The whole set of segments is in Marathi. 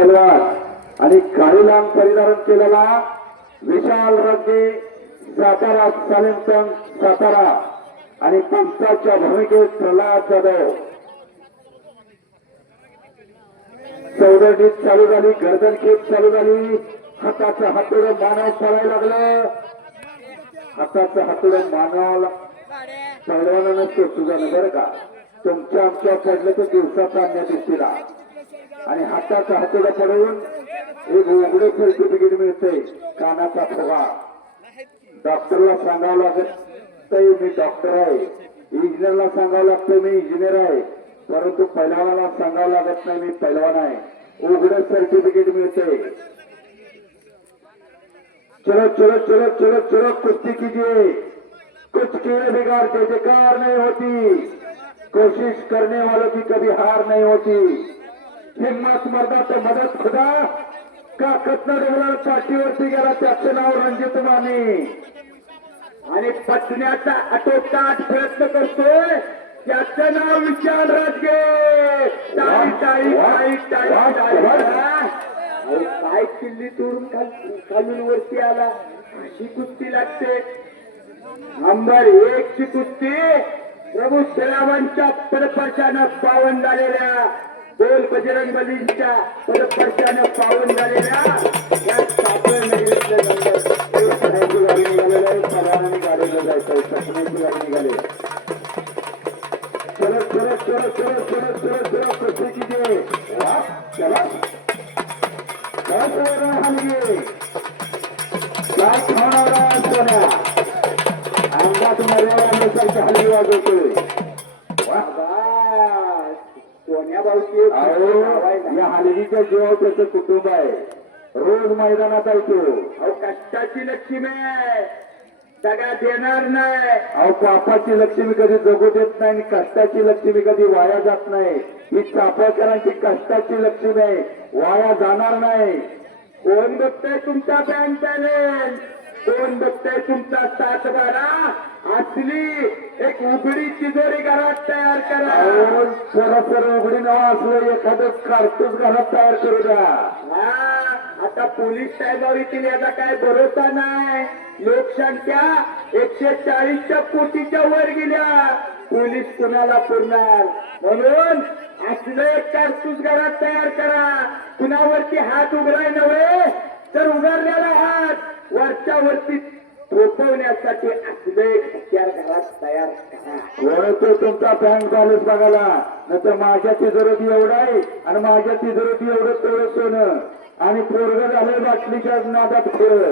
आणि काळी लांब परिधारण केलेला विशाल रंगे सातारा सालेमसन सातारा आणि पंचाच्या भूमिकेत प्रल्हाद जाधव. चौदंडीत चालू झाली गर्दन खेप चालू झाली. हाताचं हातोडं मानव चालायला लागलं. हाताचं हातोडं मानवाला चालवायला नसतो तुझा नगर का? तुमच्या आमच्या पडलं तर दिवसाचा अन्य दिसतीला. आणि हाताचा हातोडा पडवून एक उघडे सर्टिफिकेट मिळते कानाचा फुगा. डॉक्टरला सांगावं लागत मी डॉक्टर आहे. इंजिनियरला सांगावं लागतं मी इंजिनियर आहे. परंतु पैलवानाला सांगावं लागत नाही मी पैलवान आहे. उघडे सर्टिफिकेट मिळते. चलो चलो चलो चलो चलो कुस्ती कीजिए. कुछ किए बिगाड़ के बेकार नहीं होती। कोशिश करने वालों की कभी हार नहीं होती। हिम्मत मर्दा तो मदत खुदा का कत्नडेवला पाठीवरती गेला त्याचं नाव रणजित माने. आणि पटण्याचा आटोकाट प्रयत्न करतोय. त्याचं नाव विशाल राजगे. टाळी टाळी टाळी टाळी टाळी काय किल्ली तोडून खाल- खालून वरती आला. अशी कुस्ती लागते. नंबर एक ची कुस्ती. प्रभू श्रीरामांच्या पदपर्शानं पावन झालेल्या बोल बजरंग बलींच्या पदपर्शानं पावन झालेल्या या हलगीच्या जीवावर त्याचं कुटुंब आहे. रोज मैदानात आहे तो अहो कष्टाची लक्ष्मी आहे. सगळ्या देणार नाही. अहो पापाची लक्ष्मी कधी जगू देत नाही आणि कष्टाची लक्ष्मी कधी वाया जात नाही. ही चापळकरांची कष्टाची लक्ष्मी आहे. वाया जाणार नाही. कोण बघतोय तुमचा बँक बॅलन्स कोण बघतोय तुमचा सात बारा असली एक उघडी तिजोरी घरात तयार करा. सरासर उघडी नाव असलं एखादं कार्तूस घरात तयार करू द्या. आता पोलीस साहेबावर येतील याचा काय भरोसा नाही? लोकसंख्या एकशे चाळीसच्या कोटीच्या वर गेल्या. पोलीस कुणाला पुरणार? म्हणून असलं एक कारतूस घरात तयार करा. कुणावरती हात उघडाय नव्हे तर उघडलेला हात वरच्या वरती थोपवण्यासाठी असलं घरात तयार करा. तुमचा बँक बॅलन्स बघायला. नाही तर माझ्या तिजोरीत एवढं आहे आणि माझ्या तिजोरीत एवढं तेवढं सोनं. आणि पोरग झालंय बाटलीच्या नादात खेळ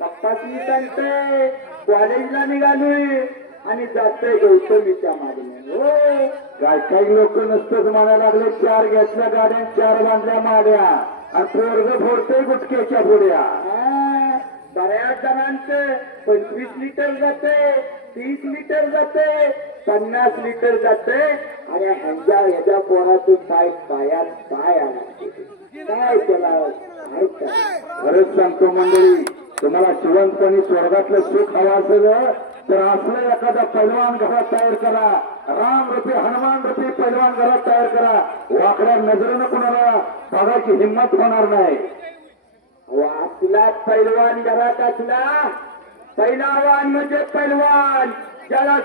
पप्पाची सांगते कॉलेजला निघालोय आणि जातोय गौतमीच्या मागण्या हो. काय काही लोक नसतंच म्हणायला लागले चार घेतल्या गाड्या चार बांधल्या माड्या. आणि पोरग फोडतोय गुटक्याच्या पुढ्या. बऱ्याच जणांचं पंचवीस लिटर जाते तीस लिटर जाते पन्नास लिटर जाते आणि ह्यांच्या ह्याच्या पोरातून काय पायात पाय आला काय केला खरंच सांगतो मंडळी तुम्हाला जिवंतपणी स्वर्गातलं सुख हवं असेल तर असलं एखादा पैलवान घरात तयार करा. राम रूपी हनुमान रूपी पैलवान घरात तयार करा. वाकड्या नजरेनं कुणाला बघायची हिंमत होणार नाही. वाचला पैलवान घरात असला. पैलवान म्हणजे पैलवान. ज्याला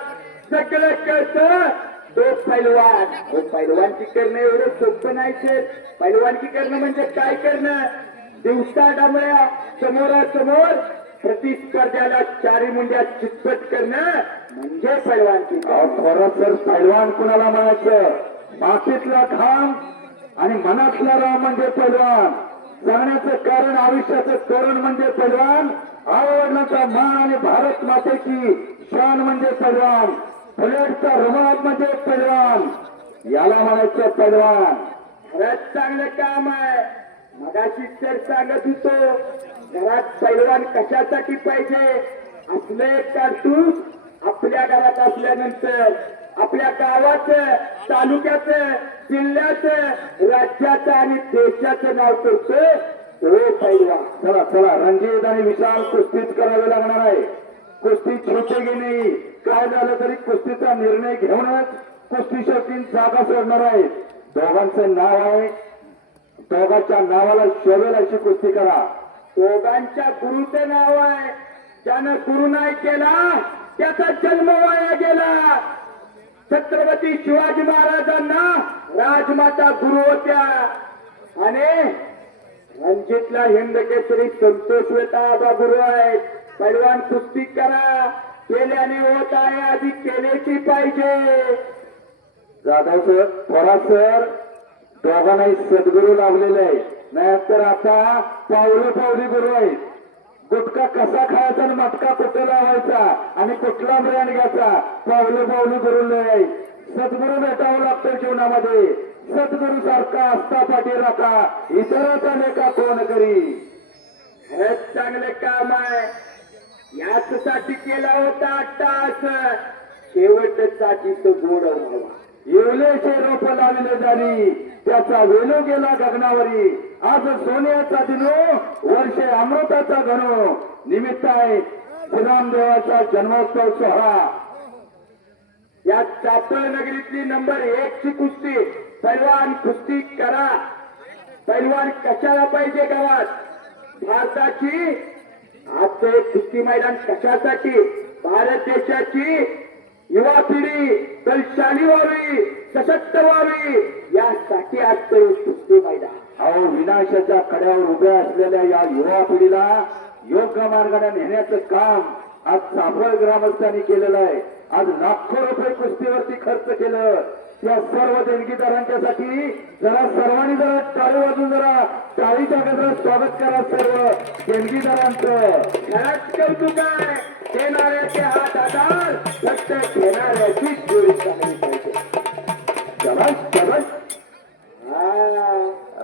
सगळं कळतं तो पैलवान. हो पैलवानकी करणं एवढं सोपं नाही शेत पैलवानकी करणं म्हणजे काय करणं? दिवसा डांबळ्या समोरासमोर प्रतिस्पर्ध्याला चारी मुंड्या चितपट करणं म्हणजे पैलवानकी खरं तर पैलवान कुणाला म्हणायचं? मातीतला घाम आणि मनातला राम म्हणजे पैलवान. जाण्याचं कारण आयुष्याचं तोरण म्हणजे पैलवान आवडण्याचा मान आणि भारत मातेची शान म्हणजे पैलवान बुलेटचा रुमाल म्हणजे पैलवान याला म्हणायचं पैलवान खरंच चांगलं काम आहे. मगाशी तर सांगत होतो घरात पैलवान कशासाठी पाहिजे? असले कारतूस आपल्या घरात असल्यानंतर. आपल्या गावाचं तालुक्याचं जिल्ह्याचं राज्याचं आणि देशाचं नाव करतो. तो पहिला. चला चला. रणजित आणि विशाल कुस्तीच करावी लागणार आहे. कुस्ती छोटे नाही? काय झालं तरी कुस्तीचा निर्णय घेऊनच कुस्ती शक्ती जागा सोडणार आहे. दोघांचं नाव आहे. दोघांच्या नावाला शोभेल अशी कुस्ती करा. दोघांच्या गुरुचं नाव आहे. ज्यानं गुरु नाही केला त्याचा जन्म वाया गेला. छत्रपती शिवाजी महाराजांना राजमाता गुरु होत्या. आणि रणजितला हिंद केसरी संतोष वेता गुरु आहेत पैलवान कुस्ती करा. केल्याने होत आहे आधी केल्याची पाहिजे. जाधव सर थोडा सर दोघांनाही सद्गुरू लाभलेले आहे नाहीतर आता पावलं पावली गुरु आहेत. गुटखा कसा खायचा आणि मटका कुठे लावायचा आणि कुठला ब्रँड घ्यायचा? पावलं पावलं करून आहे सद्गुरू भेटावं लागतं जीवनामध्ये. सद्गुरू सारखा असता पाठी राखा. इतराचा नेका कोण करी? हे चांगले काम आहे. याच साठी केला होता तास शेवटसाठी तो गोड व्हावा येवलेचे रोप लावले जाणी त्याचा वेलो गेला गगनावरी. आज सोन्याचा दिनो वर्षे अमृताचा घनो. निमित्त आहे श्रीरामदेवाचा जन्मोत्सव सोहळा. या चापळ नगरीतली नंबर एक ची कुस्ती पैलवान कुस्ती करा. पैलवान कशाला पाहिजे गावात? भारताची आजचं एक कुस्ती मैदान कशासाठी? भारत देशाची युवा पिढी बलशाली व्हावी सशक्त व्हावी यासाठी आजचं एक कुस्ती मैदान. अहो विनाशाच्या कड्यावर उभ्या असलेल्या या युवा पिढीला योग्य मार्गाने नेण्याचं काम आज साफळ ग्रामस्थांनी केलेलं आहे. आज लाखो रुपये कुस्तीवरती खर्च केलं. त्या सर्व देणगीदारांच्यासाठी जरा सर्वांनी जरा टाळी वाजून जरा टाळीच्या गजरात स्वागत करा सर्व देणगीदारांचं. घरात कौतुक आहे. देणाऱ्याचे हात आधार फक्त घेणाऱ्याची जोडी चांगली पाहिजे. शबाश, शबाश.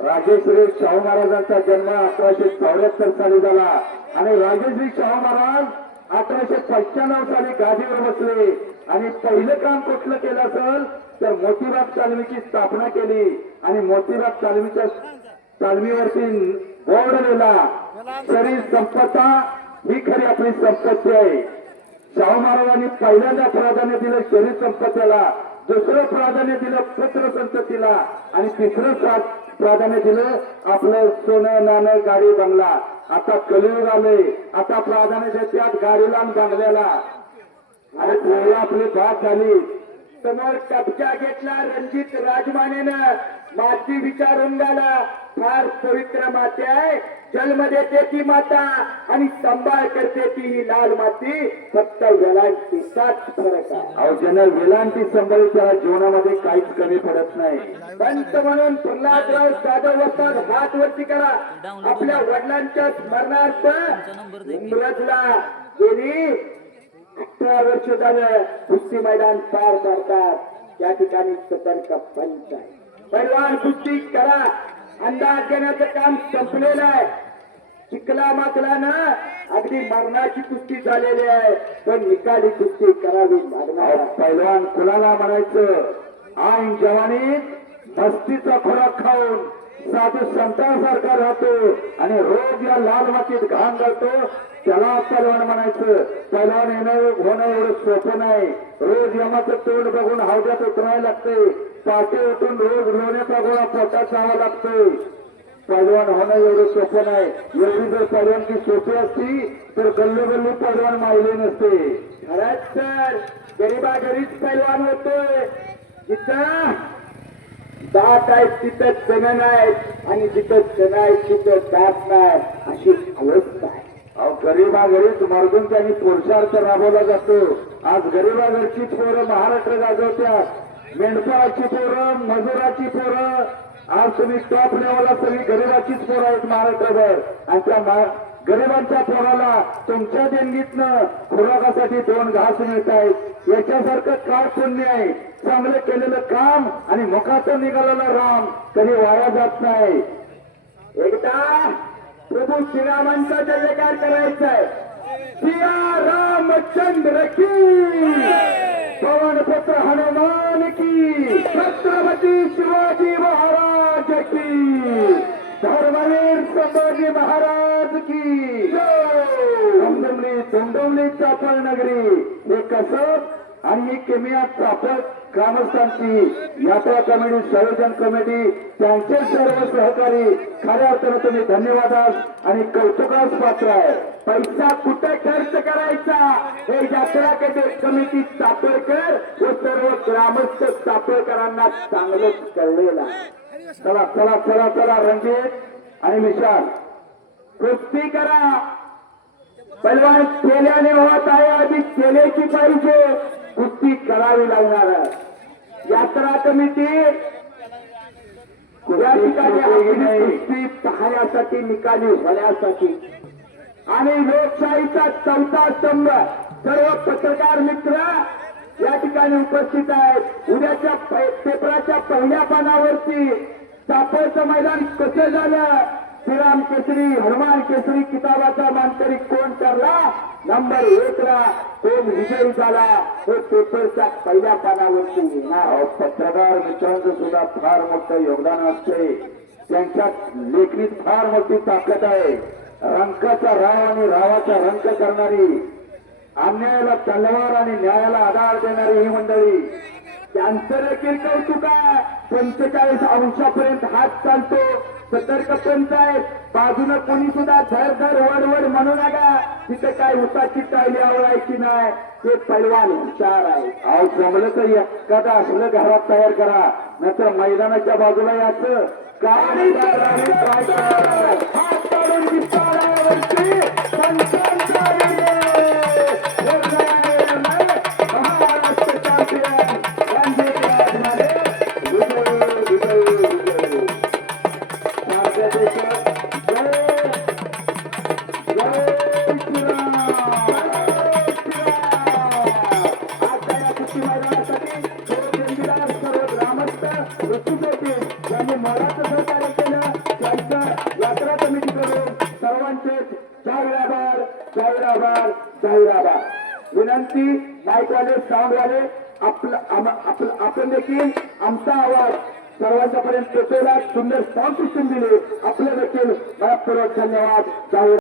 राजेश्री शाहू महाराजांचा जन्म अठराशे चौऱ्याहत्तर साली झाला. आणि राजेश्री शाहू महाराज अठराशे पंच्याण्णव साली गादीवर बसले. आणि पहिलं काम कुठलं केलं असेल तर मोतीबाग तालमीची स्थापना केली. आणि मोतीबाग तालमीच्या तालमीवरती बोर्ड लिहिला शरीर संपत्ता ही खरी आपली संपत्ती आहे. शाहू महाराजांनी पहिल्यांदा प्राधान्य दिलं शरीर संपत्तीला दुसरं प्राधान्य दिलं पुत्र संततीला आणि तिसरं प्राधान्य दिलं आपलं सोनं नाणं गाडी बंगला. आता कलियुग आले आता प्राधान्य देतात गाडीला आणि बंगल्याला. आणि पोरं आपली बात झाली. समोर कब्जा घेतला रणजित राजमानेनं. माती विचारून गाला फार पवित्र माती आहे. जन्म देते ती माता आणि सांभाळ करते ती ही लाल माती. फक्त वेलांटीचाच फरक आहे. ज्यांना वेलांटी सांभाळी त्या जीवनामध्ये काहीच कमी पडत नाही. पंत म्हणून प्रल्हादराव जाधव वस्तात हात वरती करा. आपल्या वडिलांच्या स्मरणार्थ इंग्रजला गेली जण कुस्ती मैदान पार करतात त्या ठिकाणी सतर्क पंच आहे परिवार कुस्ती करा. अंदाज घेण्याचं काम संपलेलं आहे. चिखला माकलानं अगदी मरणाची कुस्ती झालेली आहे. पण निकाली कुस्ती करावी लागणार पैलवान कुणाला म्हणायचं? आईन जवानी मस्तीचा खोराक खाऊन साधू संतांसारखा राहतो आणि रोज या लाल मातीत घाण घालतो त्याला पैलवान म्हणायचं पैलवान येणं होणं एवढं सोपं नाही. रोज यमाचं तोंड बघून हौद्यात उतरायला लागते पाटे उठून रोज लोण्याचा गोळा पोटात जावा लागतोय. पैलवान होणं एवढं सोपं नाही. एवढी जर पैलवानकी सोपी असती तर गल्ली गल्ली पैलवान माहिले नसते. खरंच सर गरीबा घरीच पैलवान होतोय. जिथं दात आहेत तिथं चण आहेत आणि जिथं चण आहेत तिथं दात नाही. अशी अवस्था आहे. अहो मर्दून त्यांनी पुरुषार्थ राबवला जातो. आज गरीबाघरची पोरं महाराष्ट्र गाजवतात. मेंढपाळाची पोरं मजुराची पोरं. आज तुम्ही टॉप लेवलला सगळी गरीबाचीच पोरं आहेत महाराष्ट्रभर. आणि त्या गरिबांच्या पोराला तुमच्या देणगीतनं खुराकासाठी दोन घास मिळत आहेत. याच्यासारखं काय पुण्य आहे? चांगलं केलेलं काम आणि मुखातून निघालेला राम कधी वाया जात नाही. एकदा प्रभू श्रीरामांचा जयकार करायचा आहे. सिया रामचंद्र की. पवन पुत्र हनुमान की. छत्रपती शिवाजी महाराज की. धर्मवीर संभाजी महाराज की. दमदमली तोंडवली चापळ नगरी हे कसं? आणि ही केमिया चापळ ग्रामस्थांची यात्रा कमिटी संयोजन कमिटी त्यांचे सर्व सहकारी खऱ्या अर्थानं तुम्ही धन्यवादास आणि कौतुकास पात्र आहे. पैसा कुठे खर्च करायचा? हे यात्रा कमिटी कमिटी चापेकर व सर्व ग्रामस्थ चापेकरांना चांगलंच कळलेलं आहे. चला चला चला चला रणजित आणि विशाल कुस्ती करा. पैलवान केल्याने होत आहे आधी केल्याची पाहिजे. कुस्ती करावी लागणार आहे. यात्रा कमिटी या ठिकाणी कुस्ती पाहण्यासाठी निकाली होण्यासाठी. आणि लोकशाहीचा चौथा स्तंभ सर्व पत्रकार मित्र या ठिकाणी उपस्थित आहेत. उद्याच्या पेपराच्या पहिल्या पानावरती चापोळचं मैदान कसं झालं? श्रीराम केसरी हनुमान केसरी किताबाचा मानकरी कोण ठरला? नंबर एक ला कोण विजयी झाला? हे पेपरच्या पहिल्या पानावरती येणार. पत्रकार मित्रांचं सुद्धा फार मोठं योगदान असते. त्यांच्या लेखणीत फार मोठी ताकद आहे. रंकाचा राव आणि रावाचा रंक करणारी अन्यायाला तलवार आणि न्यायाला आधार देणारी ही मंडळी. त्यांचं देखील कौतुक आहे. पंचेचाळीस अंशापर्यंत हात चालतो. सतर्क पंच आहे बाजूनं कोणी सुद्धा धर धर वड वड म्हणू नका. तिथे काय उताची टायली आवडायची नाही. ते पैलवान हुशार आहे अहो जमलं तर एखादा असलं घरात तयार करा. नाहीतर मैदानाच्या बाजूला याचं काय ग्रामस्थ उपस्थित होते मोलाचं सहकार्य केलं यात्रा कमिटीकडून सर्वांचे जाहीर आभार जाहीर आभार जाहीर आभार विनंती माईकवाले साऊंडवाले आपलं आपलं आपण देखील आमचा आवाज सर्वांच्या पर्यंत पोहोचवला सुंदर साऊंड सिस्टम दिले. आपलं देखील मनपूर्वक धन्यवाद. जाहीर